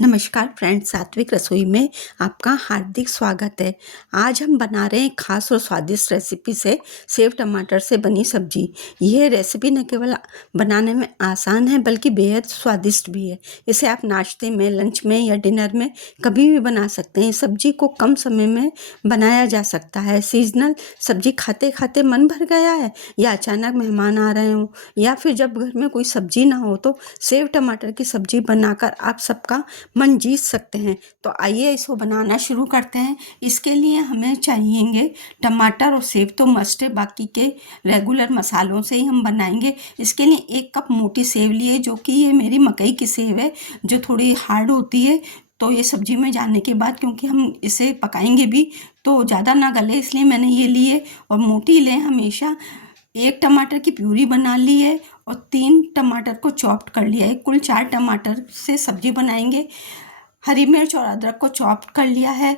नमस्कार फ्रेंड्स, सात्विक रसोई में आपका हार्दिक स्वागत है। आज हम बना रहे हैं खास और स्वादिष्ट रेसिपी से सेव टमाटर से बनी सब्जी। यह रेसिपी न केवल बनाने में आसान है बल्कि बेहद स्वादिष्ट भी है। इसे आप नाश्ते में, लंच में या डिनर में कभी भी बना सकते हैं। सब्जी को कम समय में बनाया जा सकता है। सीजनल सब्जी खाते खाते मन भर गया है या अचानक मेहमान आ रहे हों या फिर जब घर में कोई सब्जी ना हो तो सेव टमाटर की सब्जी बनाकर आप सबका मन जीत सकते हैं। तो आइए इसको बनाना शुरू करते हैं। इसके लिए हमें चाहिएंगे टमाटर और सेव तो मस्ट है, बाकी के रेगुलर मसालों से ही हम बनाएंगे। इसके लिए 1 कप मोटी सेव लिए, जो कि ये मेरी मकई की सेव है जो थोड़ी हार्ड होती है। तो ये सब्जी में जाने के बाद, क्योंकि हम इसे पकाएंगे भी तो ज़्यादा ना गले, इसलिए मैंने ये लिए। और मोटी लें हमेशा। 1 टमाटर की प्यूरी बना ली है और 3 टमाटर को चॉप्ड कर लिया है। कुल 4 टमाटर से सब्जी बनाएंगे। हरी मिर्च और अदरक को चॉप्ड कर लिया है।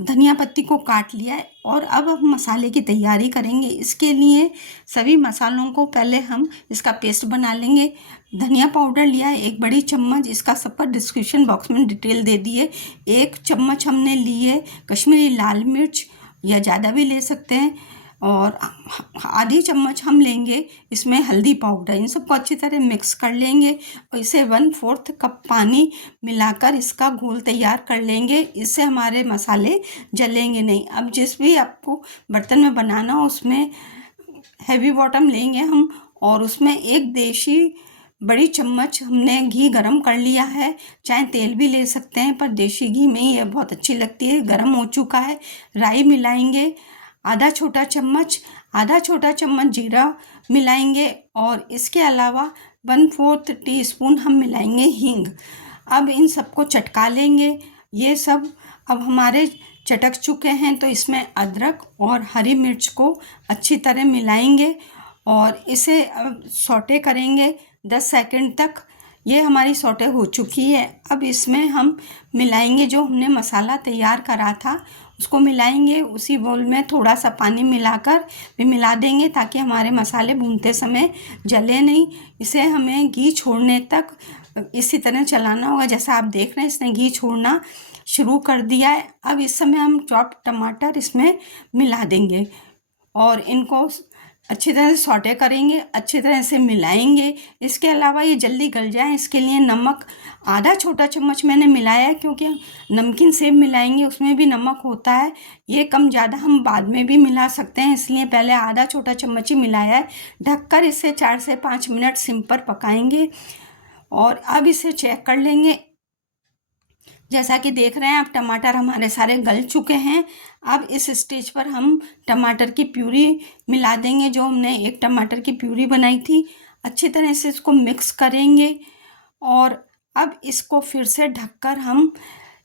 धनिया पत्ती को काट लिया है। और अब हम मसाले की तैयारी करेंगे। इसके लिए सभी मसालों को पहले हम इसका पेस्ट बना लेंगे। धनिया पाउडर लिया है 1 बड़ी चम्मच, इसका सब पर डिस्क्रिप्शन बॉक्स में डिटेल दे दी है। 1 चम्मच हमने ली है कश्मीरी लाल मिर्च, या ज़्यादा भी ले सकते हैं। और आधी चम्मच हम लेंगे इसमें हल्दी पाउडर। इन सबको अच्छी तरह मिक्स कर लेंगे और इसे 1/4 कप पानी मिलाकर इसका घोल तैयार कर लेंगे। इससे हमारे मसाले जलेंगे नहीं। अब जिस भी आपको बर्तन में बनाना हो उसमें हैवी बॉटम लेंगे हम, और उसमें 1 देशी बड़ी चम्मच हमने घी गरम कर लिया है। चाहे तेल भी ले सकते हैं, पर देशी घी में ही ये बहुत अच्छी लगती है। गरम हो चुका है। राई मिलाएंगे आधा छोटा चम्मच जीरा मिलाएंगे, और इसके अलावा 1/4 टीस्पून हम मिलाएंगे हींग। अब इन सबको चटका लेंगे। ये सब अब हमारे चटक चुके हैं, तो इसमें अदरक और हरी मिर्च को अच्छी तरह मिलाएंगे और इसे अब सौटे करेंगे 10 सेकंड तक। ये हमारी सौटे हो चुकी है। अब इसमें हम मिलाएंगे जो हमने मसाला तैयार करा था, उसको मिलाएंगे। उसी बोल में थोड़ा सा पानी मिलाकर भी मिला देंगे ताकि हमारे मसाले भूनते समय जले नहीं। इसे हमें घी छोड़ने तक इसी तरह चलाना होगा। जैसा आप देख रहे हैं इसने घी छोड़ना शुरू कर दिया है। अब इस समय हम चॉप्ड टमाटर इसमें मिला देंगे और इनको अच्छी तरह से सौटे करेंगे, अच्छी तरह से मिलाएंगे। इसके अलावा ये जल्दी गल जाए इसके लिए नमक आधा छोटा चम्मच मैंने मिलाया है, क्योंकि नमकीन सेव मिलाएंगे उसमें भी नमक होता है। ये कम ज़्यादा हम बाद में भी मिला सकते हैं, इसलिए पहले आधा छोटा चम्मच ही मिलाया है। ढककर इसे 4 से 5 मिनट सिम पर पकाएंगे और अब इसे चेक कर लेंगे। जैसा कि देख रहे हैं आप, टमाटर हमारे सारे गल चुके हैं। अब इस स्टेज पर हम टमाटर की प्यूरी मिला देंगे, जो हमने 1 टमाटर की प्यूरी बनाई थी। अच्छी तरह से इसको मिक्स करेंगे और अब इसको फिर से ढककर हम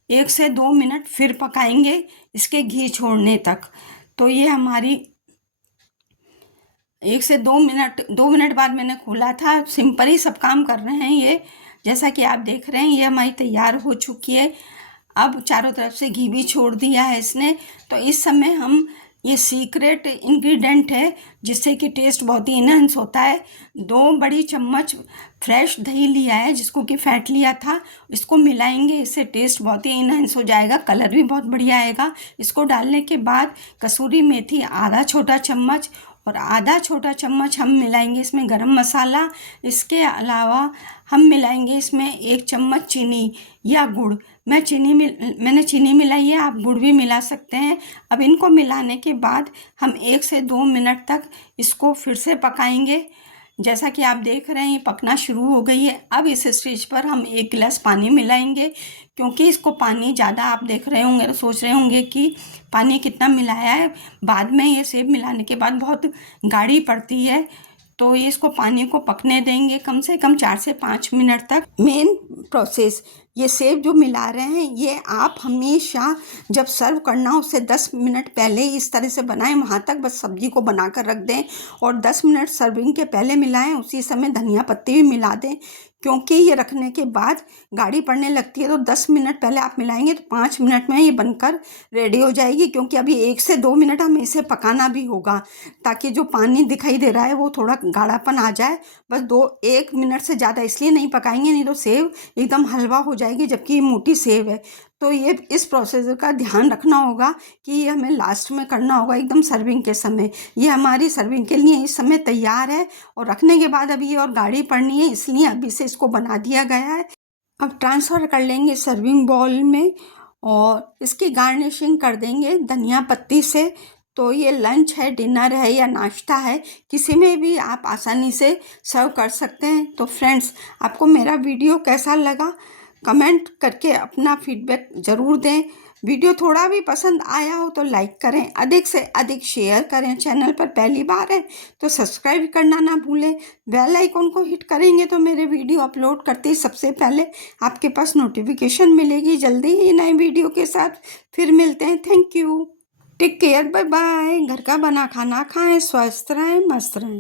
1 से 2 मिनट फिर पकाएंगे इसके घी छोड़ने तक। तो ये हमारी 1 से 2 मिनट बाद मैंने खोला था। सिंपल ही सब काम कर रहे हैं ये। जैसा कि आप देख रहे हैं ये हमारी तैयार हो चुकी है। अब चारों तरफ से घी भी छोड़ दिया है इसने। तो इस समय हम ये सीक्रेट इंग्रेडिएंट है जिससे कि टेस्ट बहुत ही इनहेंस होता है। 2 बड़ी चम्मच फ्रेश दही लिया है जिसको कि फैट लिया था, इसको मिलाएंगे। इससे टेस्ट बहुत ही इनहेंस हो जाएगा, कलर भी बहुत बढ़िया आएगा। इसको डालने के बाद कसूरी मेथी आधा छोटा चम्मच और आधा छोटा चम्मच हम मिलाएंगे इसमें गरम मसाला। इसके अलावा हम मिलाएंगे इसमें 1 चम्मच चीनी या गुड़। मैंने चीनी मिलाई है, आप गुड़ भी मिला सकते हैं। अब इनको मिलाने के बाद हम 1 से 2 मिनट तक इसको फिर से पकाएंगे। जैसा कि आप देख रहे हैं ये पकना शुरू हो गई है। अब इस स्टेज पर हम 1 गिलास पानी मिलाएंगे, क्योंकि इसको पानी ज़्यादा आप देख रहे होंगे और सोच रहे होंगे कि पानी कितना मिलाया है। बाद में ये सेव मिलाने के बाद बहुत गाढ़ी पड़ती है, तो ये इसको पानी को पकने देंगे कम से कम 4 से 5 मिनट तक। मेन प्रोसेस, ये सेव जो मिला रहे हैं ये आप हमेशा जब सर्व करना हो उससे 10 मिनट पहले इस तरह से बनाएं। वहाँ तक बस सब्जी को बनाकर रख दें और 10 मिनट सर्विंग के पहले मिलाएं। उसी समय धनिया पत्ती भी मिला दें, क्योंकि ये रखने के बाद गाढ़ी पड़ने लगती है, तो 10 मिनट पहले आप मिलाएंगे तो 5 मिनट में ये बनकर रेडी हो जाएगी। क्योंकि अभी 1 से 2 मिनट हमें इसे पकाना भी होगा, ताकि जो पानी दिखाई दे रहा है वो थोड़ा गाढ़ापन आ जाए। बस 1 मिनट से ज़्यादा इसलिए नहीं पकाएंगे, नहीं तो सेव एकदम हलवा हो जाएगी, जबकि ये मोटी सेव है। तो ये इस प्रोसीजर का ध्यान रखना होगा कि ये हमें लास्ट में करना होगा, एकदम सर्विंग के समय। ये हमारी सर्विंग के लिए इस समय तैयार है, और रखने के बाद अभी ये और गाढ़ी पड़नी है, इसलिए अभी से इसको बना दिया गया है। अब ट्रांसफ़र कर लेंगे सर्विंग बाउल में, और इसकी गार्निशिंग कर देंगे धनिया पत्ती से। तो ये लंच है, डिनर है या नाश्ता है, किसी में भी आप आसानी से सर्व कर सकते हैं। तो फ्रेंड्स, आपको मेरा वीडियो कैसा लगा कमेंट करके अपना फीडबैक ज़रूर दें। वीडियो थोड़ा भी पसंद आया हो तो लाइक करें, अधिक से अधिक शेयर करें। चैनल पर पहली बार है तो सब्सक्राइब करना ना भूलें। बेल आइकन को हिट करेंगे तो मेरे वीडियो अपलोड करते ही सबसे पहले आपके पास नोटिफिकेशन मिलेगी। जल्दी ही नए वीडियो के साथ फिर मिलते हैं। Thank you, take care, bye bye. घर का बना खाना खाएं, स्वस्थ रहें, मस्त रहें।